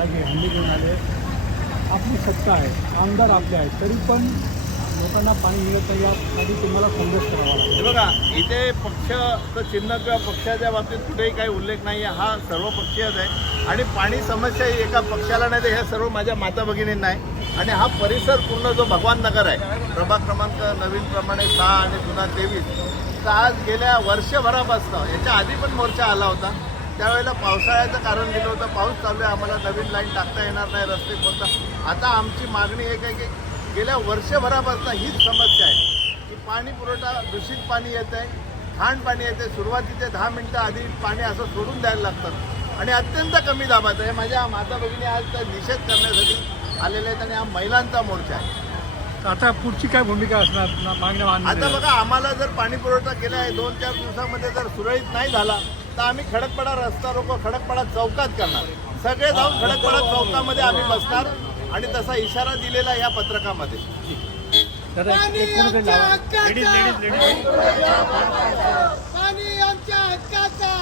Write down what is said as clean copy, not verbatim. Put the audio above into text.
हल्ली घेऊन आले. आपली सत्ता आहे, आमदार आपले आहेत, तरी पण लोकांना पाणी मिळत नाही. यासाठी तुम्हाला संघर्ष करावा लागतो. हे बघा, इथे पक्षाचं चिन्ह किंवा पक्षाच्या बाबतीत कुठेही काही उल्लेख नाही आहे. हा सर्वपक्षीयच आहे आणि पाणी समस्या ही एका पक्षाला नाही तर ह्या सर्व माझ्या माता भगिनींना आहे. आणि हा परिसर पूर्ण जो भगवान नगर आहे, प्रभाग क्रमांक नवीन प्रमाणे 6 आणि जुना 23, तर आज गेल्या वर्षभरापासून याच्या आधी पण मोर्चा आला होता. त्यावेळेला पावसाळ्याचं कारण दिलं होतं, पाऊस चालू आहे, आम्हाला नवीन लाईन टाकता येणार नाही, रस्ते खोदता. आता आमची मागणी एक आहे की गेल्या वर्षभरापासून हीच समस्या आहे की पाणी पुरवठा दूषित पाणी येत आहे, घाण पाणी येते. सुरुवातीचे 10 मिनिटं आधी पाणी असं सोडून द्यायला लागतं आणि अत्यंत कमी दाबात आहे. माझ्या माता भगिनी आज निषेध करण्यासाठी आलेल्या आहेत आणि हा महिलांचा मोर्चा आहे. आता पुढची काय भूमिका असणार मागण्या आता बघा, आम्हाला जर पाणी पुरवठा केला आहे 2-4 दिवसामध्ये जर सुरळीत नाही झाला तर आम्ही खडकपाडा रस्ता रोको खडकपाडा चौकात करणार. सगळे जाऊन खडकपाडा चौकामध्ये आम्ही बसणार आणि तसा इशारा दिलेला या पत्रकामध्ये. पाणी आमच्या हक्काचा.